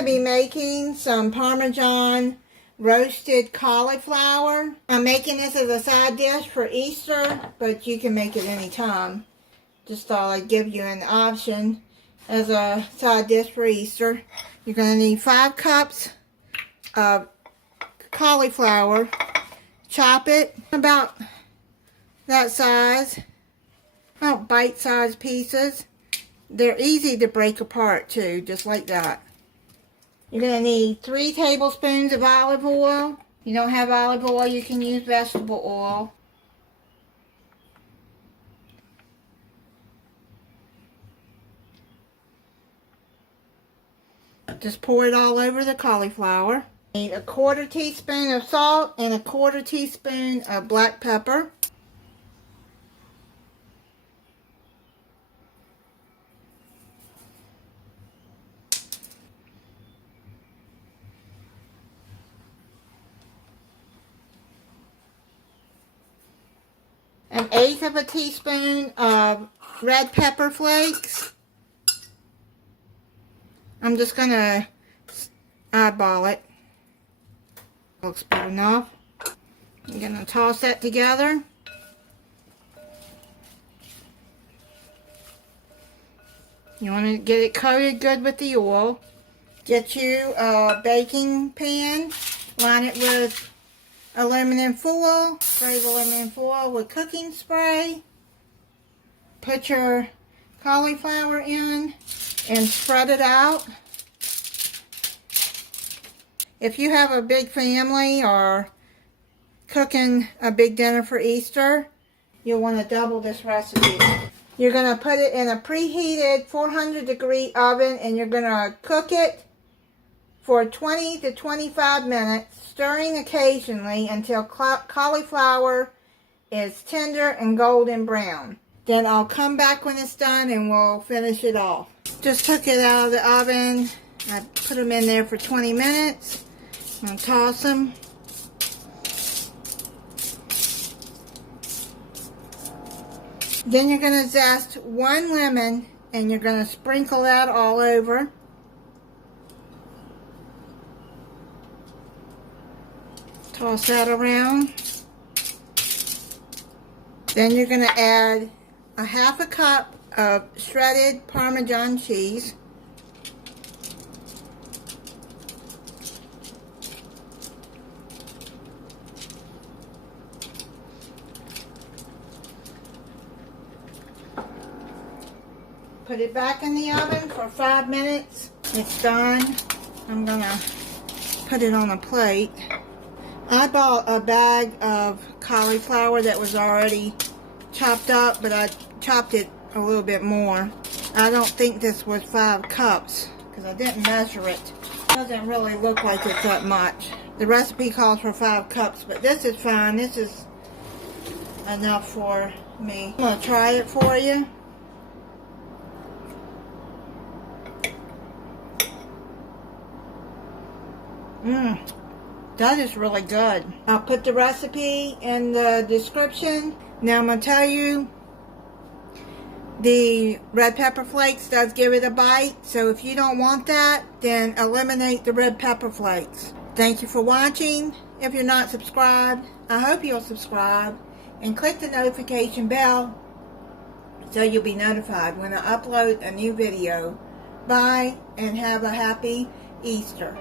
to be making some Parmesan roasted cauliflower. I'm making this as a side dish for Easter, but you can make it anytime. Just thought I'd give you an option as a side dish for Easter. You're going to need 5 cups of cauliflower. Chop it about that size, about bite-sized pieces. They're easy to break apart too, just like that. You're going to need 3 tablespoons of olive oil. If you don't have olive oil, you can use vegetable oil. Just pour it all over the cauliflower. Need a 1/4 teaspoon of salt and a 1/4 teaspoon of black pepper. An 1/8 of a teaspoon of red pepper flakes. I'm just going to eyeball it. Looks good enough. I'm going to toss that together. You want to get it coated good with the oil. Get you a baking pan. Line it with aluminum foil. Spray the aluminum foil with cooking spray. Put your cauliflower in and spread it out. If you have a big family or cooking a big dinner for Easter, you'll want to double this recipe. You're going to put it in a preheated 400-degree oven and you're going to cook it for 20 to 25 minutes, stirring occasionally until cauliflower is tender and golden brown. Then I'll come back when it's done and we'll finish it off. Just took it out of the oven. I put them in there for 20 minutes. I'm going to toss them. Then you're going to zest 1 lemon and you're going to sprinkle that all over. Toss that around. Then you're going to add a 1/2 cup of shredded Parmesan cheese. Put it back in the oven for 5 minutes. It's done. I'm going to put it on a plate. I bought a bag of cauliflower that was already chopped up, but I chopped it a little bit more. I don't think this was 5 cups because I didn't measure it. It doesn't really look like it's that much. The recipe calls for 5 cups, but this is fine. This is enough for me. I'm going to try it for you. That is really good. I'll put the recipe in the description. Now I'm going to tell you, the red pepper flakes does give it a bite. So if you don't want that, then eliminate the red pepper flakes. Thank you for watching. If you're not subscribed, I hope you'll subscribe and click the notification bell so you'll be notified when I upload a new video. Bye and have a happy Easter.